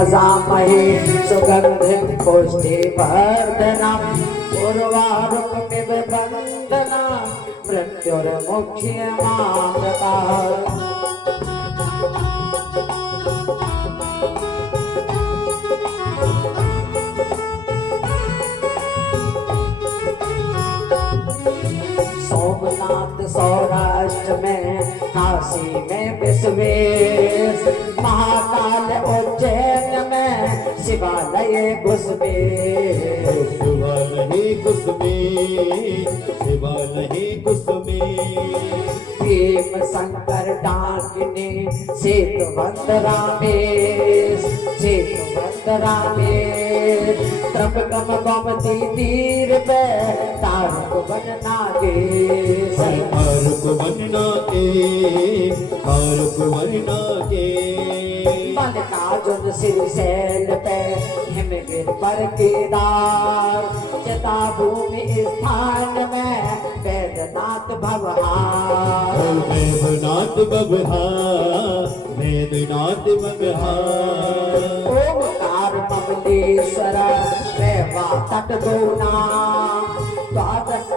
यजामहे सुगन्धिं पुष्टिवर्धनम् उर्वारुकमिव बन्धनान् मृत्युर्मुक्ष्यमामृतात्। सोमनाथ सौराष्ट्र में, काशी में विश्वेश, महाकाल उज्जैन में शिवालय घुसमें। शिवालय घुसमें, शिवालय घुसमें। भीम शंकर डाकिनी सेतुवंत रामेश, सेतुवंत रामेश। त्र्यंबकम गोमती तीर पे तारक वन नागेश। तारक वन नागेश, तारक वन नागेश। मल्लिकार्जुन श्रीशैल पे हिमगिर पर केदार। चिता भूमि स्थान में वैद्यनाथ भवहार। वैद्यनाथ भवहार, वैद्यनाथ भवहार। ओमकार ममलेश्वर रेवा तट दो नाम। द्वादश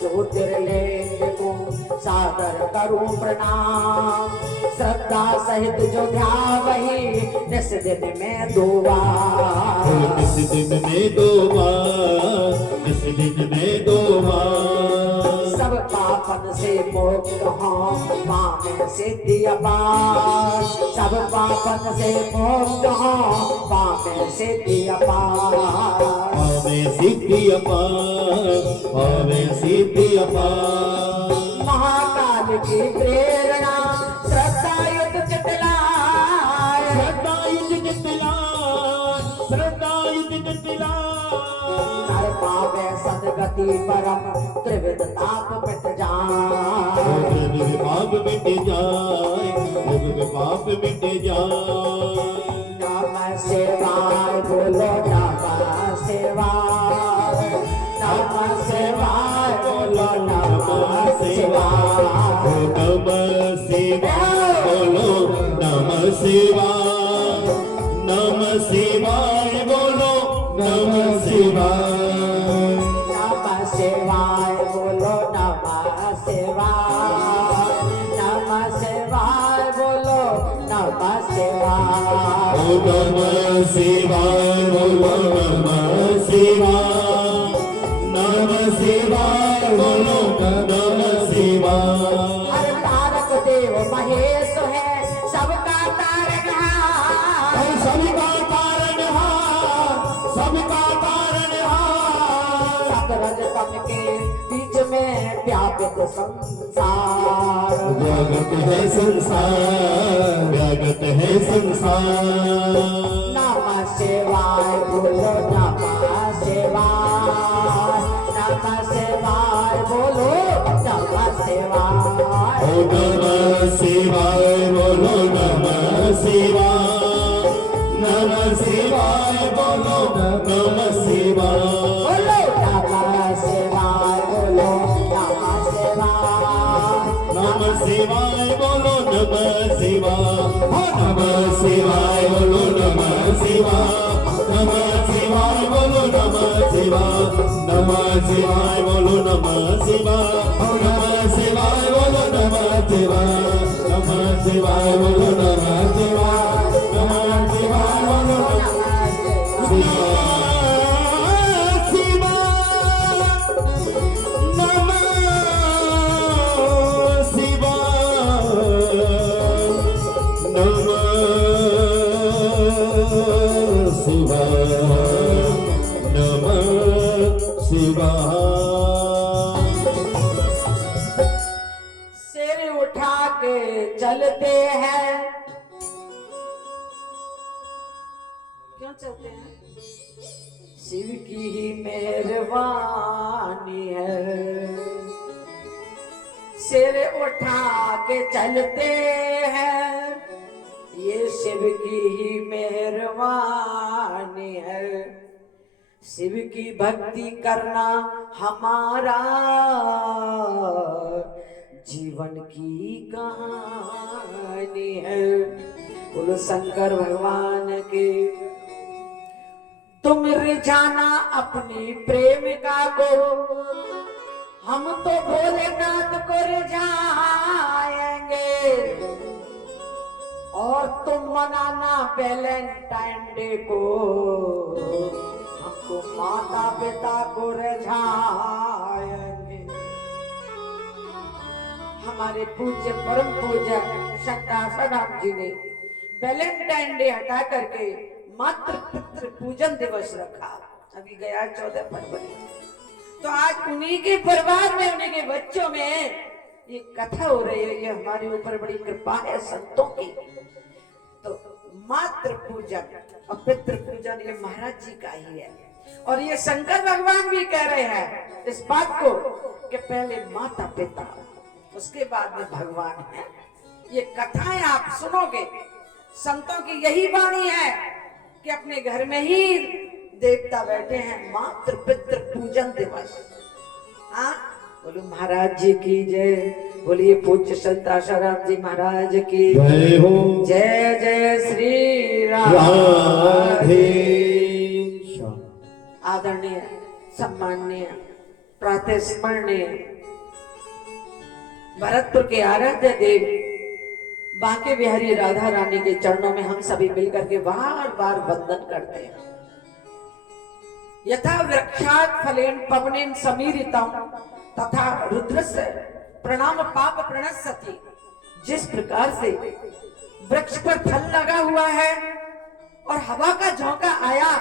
ज्योतिर्लिंग को सादर करूं प्रणाम। श्रद्धा सहित जो ध्यावहि निस दिन में दो बार। निस दिन में दो बार, निस दिन में दो बार। सब पापन से मुक्त हों पावे सिद्धि अपार। सब पापन से मुक्त हों पावे सिद्धि अपार। पावे सिद्धि अपार, पावे सिद्धि अपार। महाकाल की प्रेरणा श्रद्धायुत चितलाय। श्रद्धायुत चितलाय, श्रद्धायुत चितलाय। नर पावे सदगति परम त्रिविध ताप मिट जाए। त्रिविध पाप मिट जाए, त्रिविध पाप मिट जाए। नमः शिवाय बोलो नमः शिवाय। नमः शिवाय बोलो नमः शिवाय। नमः शिवाय बोलो नमः शिवाय। नमः शिवाय बोलो नमः शिवाय। नमः शिवाय बोलो नमः शिवाय। नमः शिवाय बोलो नमः शिवाय। नमः शिवाय बोलो नमः शिवाय। नमः शिवाय बोलो नमः शिवाय। हर तारक देव महेश है सबका तारनहार। सबका तारनहार, सबका तारनहार। सतरज तम के बीच में व्यापित संसार। जगत है संसार, जगत है संसार। नमः शिवाय बोलो नमः शिवाय। नमः शिवाय बोलो नमः शिवाय। नमः शिवाय बोलो नमः शिवाय। नमः शिवाय बोलो नमः शिवाय। बोलो नमः शिवाय बोलो नमः शिवाय। नमः शिवाय बोलो नमः शिवाय। नमः शिवाय बोलो नमः शिवाय। नमः शिवाय बोलो नमः शिवाय। नमः शिवाय बोलो नमः शिवाय। नमः शिवाय बोलो नमः शिवाय। नमः शिवाय बोलो नमः शिवाय। नमः शिवाय बोलो सिर उठा के चलते हैं। क्यों चलते हैं? शिव की ही मेहरबानी है। सिर उठा के चलते हैं, ये शिव की ही मेहरबानी है। शिव की भक्ति करना हमारा जीवन की कहानी है। बोलो शंकर भगवान की। तुम रिझाना अपनी प्रेमिका को, हम तो भोलेनाथ को रिझाएंगे। और तुम मनाना वैलेंटाइन डे को, हमको माता पिता को रिझाएंगे। हमारे पूज्य परम पूज्य शंकराचार्य जी ने वैलेंटाइन डे हटा करके मातृ पितृ पूजन दिवस रखा। अभी गया 14 फरवरी। तो आज उन्हीं के परिवार में, उन्हीं के बच्चों में ये कथा हो रही है। ये हमारे ऊपर बड़ी कृपा है संतों की। तो मातृ पूजन और पितृ पूजन ये महाराज जी का ही है। और ये शंकर भगवान भी कह रहे हैं इस बात को कि पहले माता पिता, उसके बाद में भगवान है। ये कथाएं आप सुनोगे, संतों की यही वाणी है कि अपने घर में ही देवता बैठे हैं। मातृ पितृ पूजन दिवस। हाँ, बोलो महाराज जी की जय। बोलिए पूज्य संताशाराम जी महाराज की जय हो। जय जय श्री राधे। आदरणीय सम्माननीय प्रातस्मरणीय भरतपुर के आराध्य देव बांके बिहारी राधा रानी के चरणों में हम सभी मिलकर के बार बार वंदन करते हैं। यथा वृक्षात् फलेन पवनेन समीरितं तथा रुद्रस्य प्रणाम पाप प्रणश्यति। जिस प्रकार से वृक्ष पर फल लगा हुआ है और हवा का झोंका आया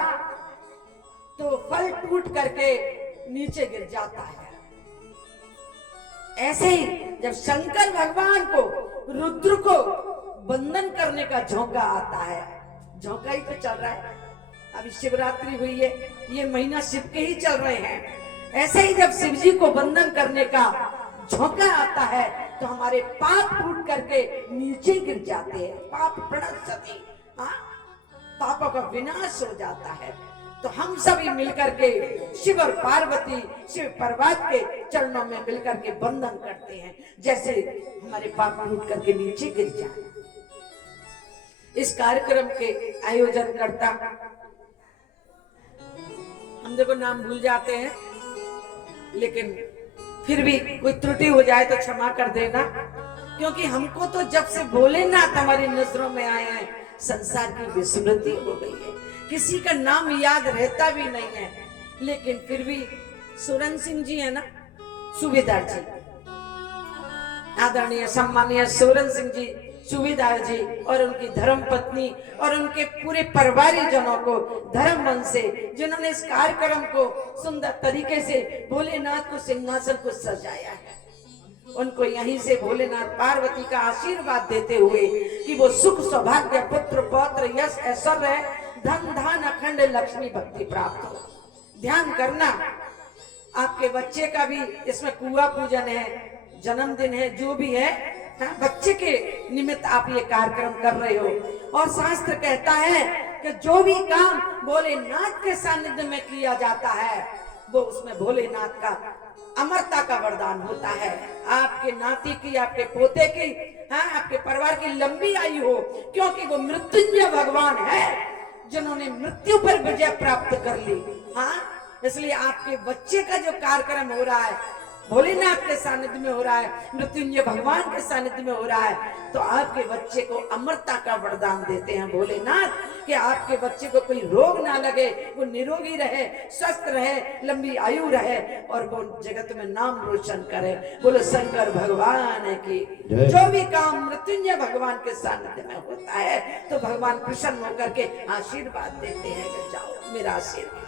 तो फल टूट करके नीचे गिर जाता है, ऐसे ही जब शंकर भगवान को, रुद्र को बंधन करने का झोंका आता है, झोंका ही तो चल रहा है। अभी शिवरात्रि हुई है, ये महीना शिव के ही चल रहे हैं। ऐसे ही जब शिव जी को बंधन करने का झोंका आता है तो हमारे पाप टूट करके नीचे गिर जाते हैं। पाप प्रणश्यति, पापों का विनाश हो जाता है। तो हम सभी मिलकर के शिव और पार्वती, शिव पर्वत के चरणों में मिलकर के बंधन करते हैं, जैसे हमारे पाप टूट करके नीचे गिर जाए। इस कार्यक्रम के आयोजन करता, हम देखो नाम भूल जाते हैं, लेकिन फिर भी कोई त्रुटि हो जाए तो क्षमा कर देना, क्योंकि हमको तो जब से भोलेनाथ हमारी नजरों में आए हैं संसार की विस्मृति हो गई है। किसी का नाम याद रहता भी नहीं है, लेकिन फिर भी सुरन सिंह जी है ना, सूबेदार जी, आदरणीय सम्मानीय सुरन सिंह जी सूबेदार जी और उनकी धर्म पत्नी और उनके पूरे परिवारी जनों को धर्म मन से, जिन्होंने इस कार्यक्रम को सुंदर तरीके से भोलेनाथ को सिंहासन को सजाया है, उनको यहीं से भोलेनाथ पार्वती का आशीर्वाद देते हुए कि वो सुख सौभाग्य पुत्र पौत्र यश ऐश्वर्य धन धान अखंड लक्ष्मी भक्ति प्राप्त हो। ध्यान करना, आपके बच्चे का भी इसमें कुआ पूजन है, जन्मदिन है, जो भी है, बच्चे के निमित्त आप ये कार्यक्रम कर रहे हो। और शास्त्र कहता है कि जो भी काम भोलेनाथ के सानिध्य में किया जाता है वो उसमें भोलेनाथ का अमरता का वरदान होता है। आपके नाती की, आपके पोते की, आपके परिवार की लंबी आयु हो, क्योंकि वो मृत्युंजय भगवान है जिन्होंने मृत्यु पर विजय प्राप्त कर ली। इसलिए आपके बच्चे का जो कार्यक्रम हो रहा है भोलेनाथ के सानिध्य में हो रहा है, मृत्युंजय भगवान के सानिध्य में हो रहा है, तो आपके बच्चे को अमरता का वरदान देते हैं भोलेनाथ कि आपके बच्चे को कोई रोग ना लगे, वो निरोगी रहे, स्वस्थ रहे, लंबी आयु रहे और वो जगत में नाम रोशन करे। बोलो शंकर भगवान की। जो भी काम मृत्युंजय भगवान के सानिध्य में होता है तो भगवान प्रसन्न होकर के आशीर्वाद देते हैं कि जाओ मेरा आशीर्वाद।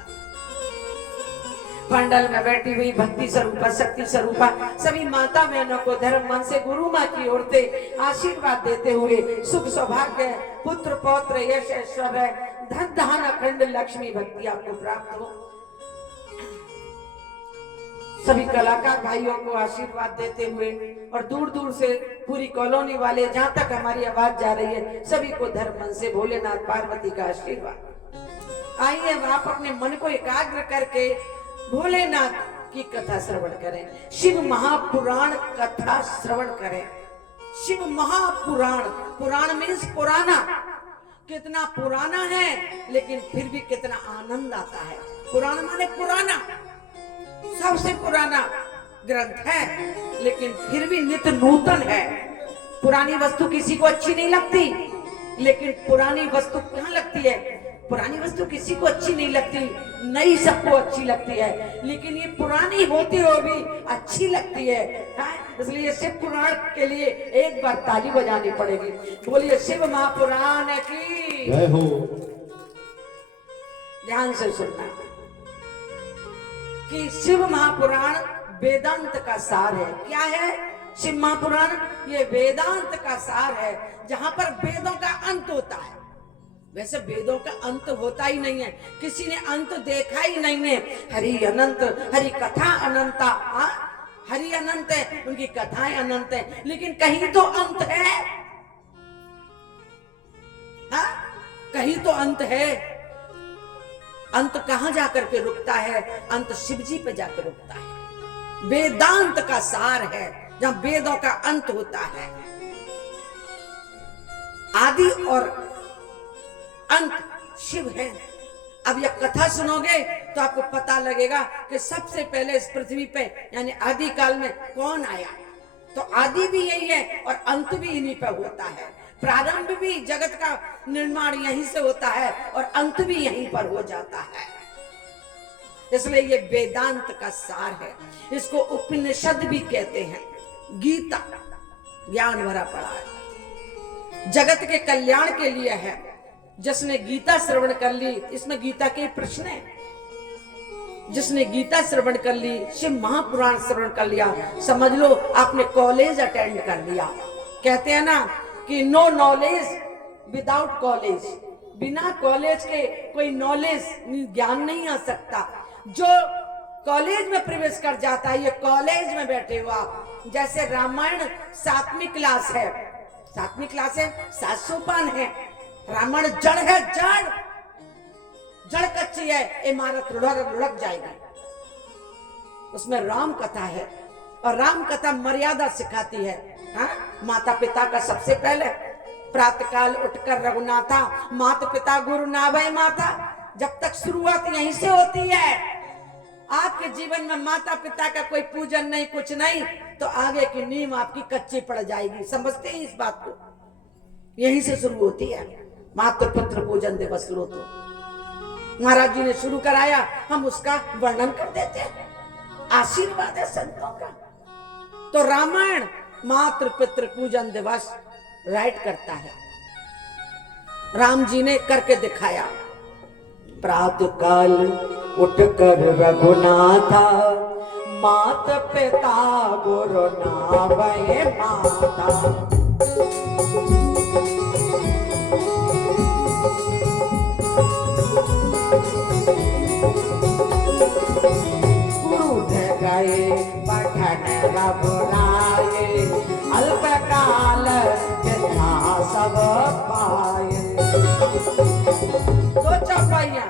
पंडाल में बैठी हुई भक्ति स्वरूपा, शक्ति स्वरूपा सभी माता बहनों को धर्म मन से गुरु माँ की ओर से आशीर्वाद देते हुए सुख सौभाग्य पुत्र पौत्र यश ऐश्वर्य धन धान अखंड लक्ष्मी भक्ति आपको प्राप्त हो। सभी कलाकार भाइयों को आशीर्वाद देते हुए और दूर दूर से पूरी कॉलोनी वाले, जहाँ तक हमारी आवाज जा रही है, सभी को धर्म मन से भोलेनाथ पार्वती का आशीर्वाद। आइए आप अपने मन को एकाग्र करके भोलेनाथ की कथा श्रवण करें, शिव महापुराण कथा श्रवण करें। शिव महापुराण, पुराण मीन्स पुराना, कितना पुराना है लेकिन फिर भी कितना आनंद आता है। पुराना माने पुराना, सबसे पुराना ग्रंथ है लेकिन फिर भी नित्य नूतन है। पुरानी वस्तु किसी को अच्छी नहीं लगती, लेकिन पुरानी वस्तु क्या लगती है? पुरानी वस्तु किसी को अच्छी नहीं लगती, नई सबको अच्छी लगती है, लेकिन ये पुरानी होती हुई भी अच्छी लगती है। इसलिए शिव पुराण के लिए एक बार ताली बजानी पड़ेगी। बोलिए शिव महापुराण की जय हो। ध्यान से सुनना कि शिव महापुराण वेदांत का सार है। क्या है शिव महापुराण? ये वेदांत का सार है, जहां पर वेदों का अंत होता है। वैसे वेदों का अंत होता ही नहीं है, किसी ने अंत देखा ही नहीं है। हरि अनंत, हरि कथा अनंता, हरि अनंत है, उनकी कथाएं अनंत है, लेकिन कहीं तो अंत है। कहीं तो अंत है। अंत कहां जाकर के रुकता है? अंत शिव जी पे जाकर रुकता है। वेदांत का सार है, जहां वेदों का अंत होता है। आदि और अंत शिव है। अब यह कथा सुनोगे तो आपको पता लगेगा कि सबसे पहले इस पृथ्वी पे यानी आदि काल में कौन आया। तो आदि भी यही है और अंत भी इन्हीं पे होता है। प्रारंभ भी जगत का निर्माण यहीं से होता है और अंत भी यहीं पर हो जाता है। इसलिए ये वेदांत का सार है। इसको उपनिषद भी कहते हैं। गीता ज्ञान भरा पड़ा है, जगत के कल्याण के लिए है। जिसने गीता श्रवण कर ली, इसमें गीता के प्रश्न है। जिसने गीता श्रवण कर ली, शिव महापुराण श्रवण कर लिया, समझ लो आपने कॉलेज अटेंड कर लिया। कहते हैं ना कि नो नॉलेज विदाउट कॉलेज, बिना कॉलेज के कोई नॉलेज ज्ञान नहीं आ सकता। जो कॉलेज में प्रवेश कर जाता है, ये कॉलेज में बैठे हुआ। जैसे रामायण 7वीं क्लास है, 7वीं क्लास है, 7 सोपान है। रामायण जड़ है, जड़ कच्ची है, इमारत लुढ़क जाएगी। उसमें राम कथा है और राम कथा मर्यादा सिखाती है। माता पिता का सबसे पहले प्रातःकाल उठकर रघुनाथा, माता पिता गुरु नाभय माता। जब तक शुरुआत यहीं से होती है, आपके जीवन में माता पिता का कोई पूजन नहीं, कुछ नहीं, तो आगे की नींव आपकी कच्ची पड़ जाएगी। समझते हैं इस बात को? यहीं से शुरू होती है। मातृ पितृ पूजन दिवस लो तो महाराज जी ने शुरू कराया, हम उसका वर्णन कर देते हैं। आशीर्वाद है संतों का। तो रामायण मातृ पितृ पूजन दिवस राइट करता है। राम जी ने करके दिखाया। प्रातःकाल उठकर रघुनाथा, माता पिता गुरु नाभय माता। गए पठन रघुराए, अल्पकाल विद्या सब पाए। दो चौपाइयां,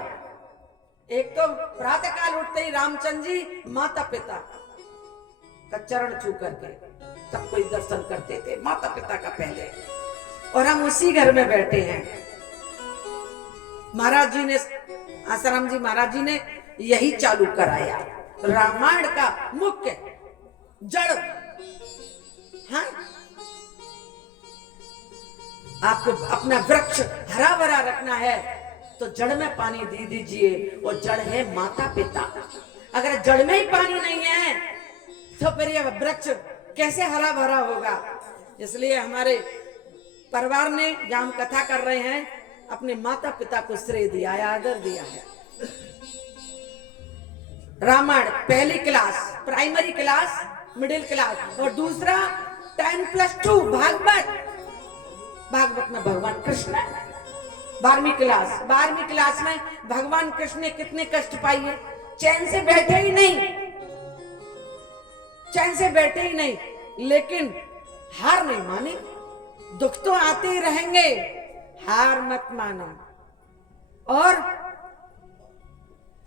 एक तो प्रातःकाल उठते ही रामचंद्र जी माता पिता का चरण छू करके सब कोई दर्शन करते थे, माता पिता का पहले। और हम उसी घर में बैठे हैं। महाराज जी ने, आसाराम जी महाराज जी ने यही चालू कराया। रामायण का मुख्य जड़, हाँ, आपको अपना वृक्ष हरा भरा रखना है तो जड़ में पानी दे दीजिए, और जड़ है माता पिता। अगर जड़ में ही पानी नहीं है तो फिर यह वृक्ष कैसे हरा भरा होगा? इसलिए हमारे परिवार ने, जहां हम कथा कर रहे हैं, अपने माता पिता को श्रेय दिया है, आदर दिया है। रामायण पहली class, primary class, middle class, और दूसरा 10+2 भागवत। भागवत में भगवान कृष्ण है। 12वीं क्लास, 12वीं क्लास में भगवान कृष्ण ने कितने कष्ट पाए, चैन से बैठे ही नहीं, चैन से बैठे ही नहीं, लेकिन हार नहीं मानी। दुख तो आते ही रहेंगे, हार मत मानो। और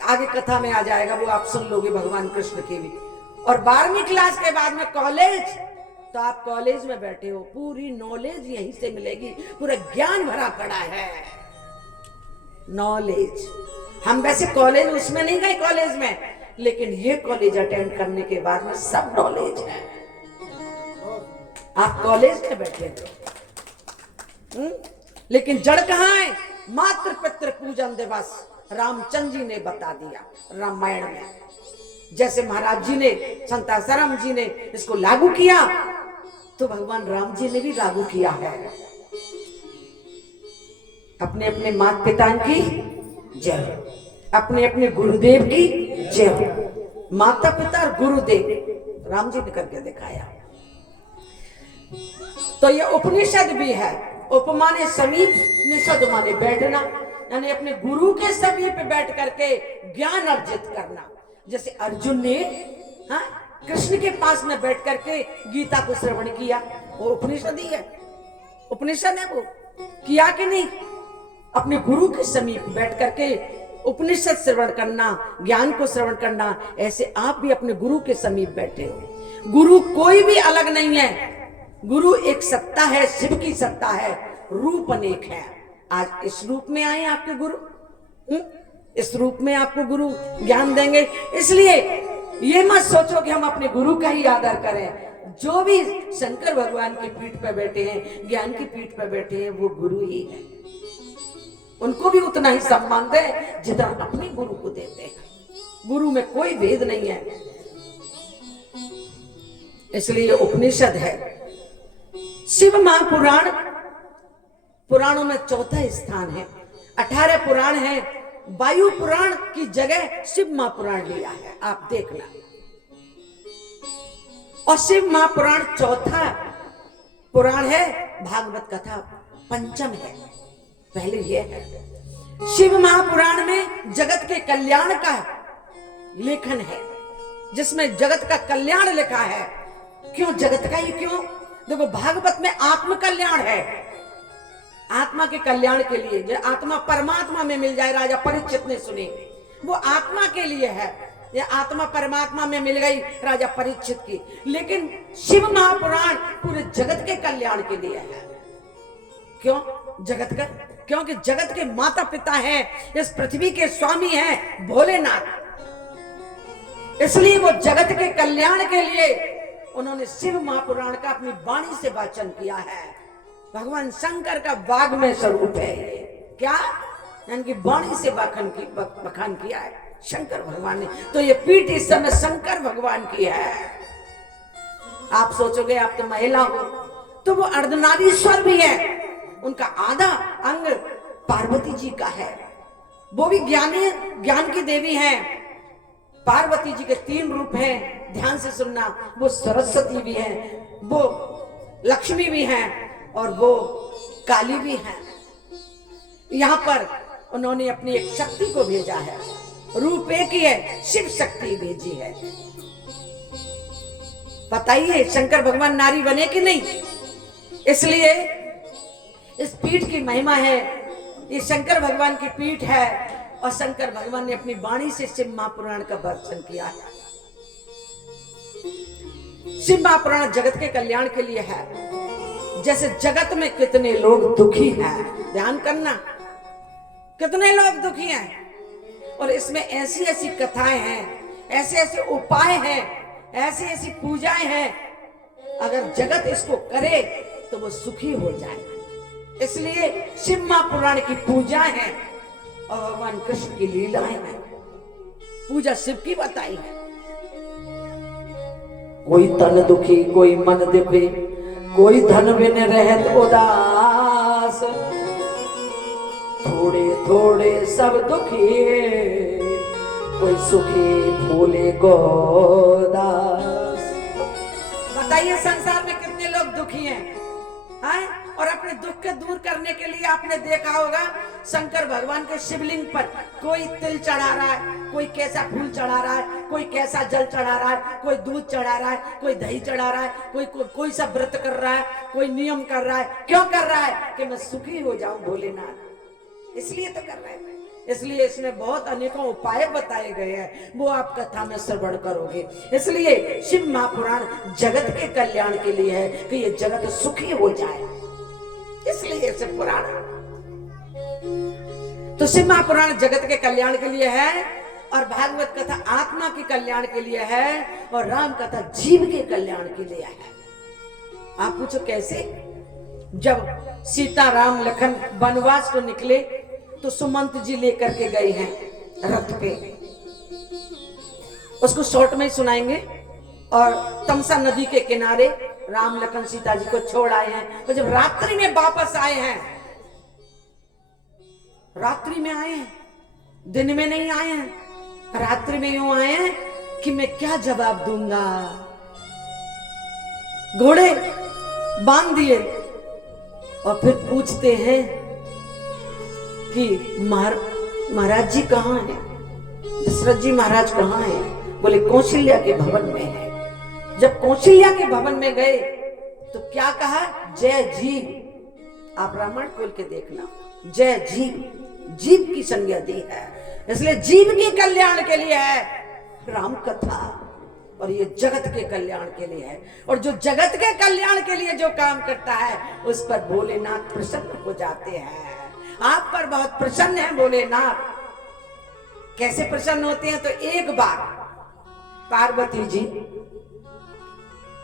आगे कथा में आ जाएगा, वो आप सुन लोगे भगवान कृष्ण की भी। और 12वीं क्लास के बाद में कॉलेज, तो आप कॉलेज में बैठे हो, पूरी नॉलेज यहीं से मिलेगी, पूरा ज्ञान भरा पड़ा है। नॉलेज। हम वैसे कॉलेज उसमें नहीं गए कॉलेज में, लेकिन ये कॉलेज अटेंड करने के बाद में सब नॉलेज है। आप कॉलेज में बैठे हो, लेकिन जड़ कहाँ है? मातृ पितृ पूजन दिवस रामचंद्र जी ने बता दिया रामायण में। जैसे महाराज जी ने, संत आसाराम जी ने इसको लागू किया, तो भगवान राम जी ने भी लागू किया है। अपने अपने माता पिता की जय, अपने अपने गुरुदेव की जय। माता पिता और गुरुदेव राम जी ने करके दिखाया। तो ये उपनिषद भी है। उपमाने समीप, निषद माने बैठना, यानी अपने गुरु के समीप बैठ करके ज्ञान अर्जित करना। जैसे अर्जुन ने कृष्ण के पास में बैठ करके गीता को श्रवण किया, वो उपनिषद ही है, उपनिषद है। वो किया कि नहीं? अपने गुरु के समीप बैठ करके उपनिषद श्रवण करना, ज्ञान को श्रवण करना। ऐसे आप भी अपने गुरु के समीप बैठे हो। गुरु कोई भी अलग नहीं है, गुरु एक सत्ता है, शिव की सत्ता है, रूप अनेक है। आज इस रूप में आए आपके गुरु, इस रूप में आपको गुरु ज्ञान देंगे। इसलिए ये मत सोचो कि हम अपने गुरु का ही आदर करें। जो भी शंकर भगवान की पीठ पर बैठे हैं, ज्ञान की पीठ पर बैठे हैं, वो गुरु ही है। उनको भी उतना ही सम्मान दे जितना अपने गुरु को देते हैं। गुरु में कोई भेद नहीं है। इसलिए उपनिषद है। शिव महापुराण, पुराणों में चौथा स्थान है। 18 पुराण है, वायु पुराण की जगह शिव महापुराण लिया है, आप देखना। और शिव महापुराण चौथा पुराण है, भागवत कथा पंचम है। पहले यह है, शिव महापुराण में जगत के कल्याण का लेखन है, जिसमें जगत का कल्याण लिखा है। क्यों जगत का ही क्यों? देखो, भागवत में आत्म कल्याण है, आत्मा के कल्याण के लिए। जो आत्मा परमात्मा में मिल जाए, राजा परीक्षित ने सुनी, वो आत्मा के लिए है। ये आत्मा परमात्मा में मिल गई राजा परीक्षित की। लेकिन शिव महापुराण पूरे जगत के कल्याण के लिए है। क्यों जगत का? क्योंकि जगत के माता पिता हैं, इस पृथ्वी के स्वामी हैं भोलेनाथ। इसलिए वो जगत के कल्याण के लिए उन्होंने शिव महापुराण का अपनी वाणी से वाचन किया है। भगवान शंकर का वाग्मय स्वरूप है ये। क्या? यानी कि वाणी से बखान किया है शंकर भगवान ने। तो ये पीठ इस समय शंकर भगवान की है। आप सोचोगे आप तो महिला हो, तो वो अर्धनारीश्वर भी है। उनका आधा अंग पार्वती जी का है। वो भी ज्ञान की देवी है। पार्वती जी के 3 रूप हैं, ध्यान से सुनना। वो सरस्वती भी है, वो लक्ष्मी भी है, और वो काली भी है। यहां पर उन्होंने अपनी एक शक्ति को भेजा है। रूप एक ही है, शिव शक्ति भेजी है। बताइए शंकर भगवान नारी बने कि नहीं? इसलिए इस पीठ की महिमा है। ये शंकर भगवान की पीठ है, और शंकर भगवान ने अपनी वाणी से शिव महापुराण का वर्णन किया है। शिव महापुराण जगत के कल्याण के लिए है। जैसे जगत में कितने लोग दुखी हैं, ध्यान करना, कितने लोग दुखी हैं, और इसमें ऐसी ऐसी कथाएं हैं, ऐसे ऐसे उपाय हैं, ऐसी ऐसी पूजाएं हैं। अगर जगत इसको करे तो वो सुखी हो जाए। इसलिए शिव महापुराण की पूजाएं हैं और भगवान कृष्ण की लीलाएं हैं। पूजा शिव की बताई है। कोई तन दुखी, कोई मन दुखी, कोई धन बिन रहत उदास, थोड़े थोड़े सब दुखी, कोई सुखी भूले गोदास। बताइए संसार में कितने लोग दुखी हैं? और अपने दुख के दूर करने के लिए आपने देखा होगा शंकर भगवान के शिवलिंग पर कोई तिल चढ़ा रहा है, कोई कैसा फूल चढ़ा रहा है, कोई कैसा जल चढ़ा रहा है, कोई दूध चढ़ा रहा है, कोई दही चढ़ा रहा है, कोई सा व्रत कर रहा है, कोई नियम कर रहा है। क्यों कर रहा है? कि मैं सुखी हो जाऊं भोलेनाथ, इसलिए तो कर रहा है। इसलिए इसमें बहुत अनेकों उपाय बताए गए हैं, वो आप कथा में श्रवण करोगे। इसलिए शिव महापुराण जगत के कल्याण के लिए है, कि ये जगत सुखी हो जाए, इसलिए शिव पुराण। तो तो शिव महापुराण जगत के कल्याण के लिए है और भागवत कथा आत्मा के कल्याण के लिए है और राम कथा जीव के कल्याण के लिए है। आप पूछो कैसे? जब सीता राम लखन वनवास को निकले तो सुमंत जी लेकर के गए हैं रथ पे, उसको शॉर्ट में ही सुनाएंगे। और तमसा नदी के किनारे राम लखन सीता जी को छोड़ आए हैं। तो जब रात्रि में वापस आए हैं, रात्रि में आए हैं, दिन में नहीं आए हैं, रात्रि में यूं आए हैं कि मैं क्या जवाब दूंगा। घोड़े बांध दिए और फिर पूछते हैं कि महाराज जी कहाँ हैं, दशरथ जी महाराज कहाँ हैं? बोले कौशल्या के भवन में है। जब कौशल्या के भवन में गए तो क्या कहा? जय जीव। आप रामायण खोल के देखना, जय जीव, जीव की संज्ञा दी है, इसलिए जीव के कल्याण के लिए है राम कथा और ये जगत के कल्याण के लिए है। और जो जगत के कल्याण के लिए जो काम करता है उस पर भोलेनाथ प्रसन्न हो जाते हैं। आप पर बहुत प्रसन्न है भोलेनाथ। कैसे प्रसन्न होते हैं? तो एक बार पार्वती जी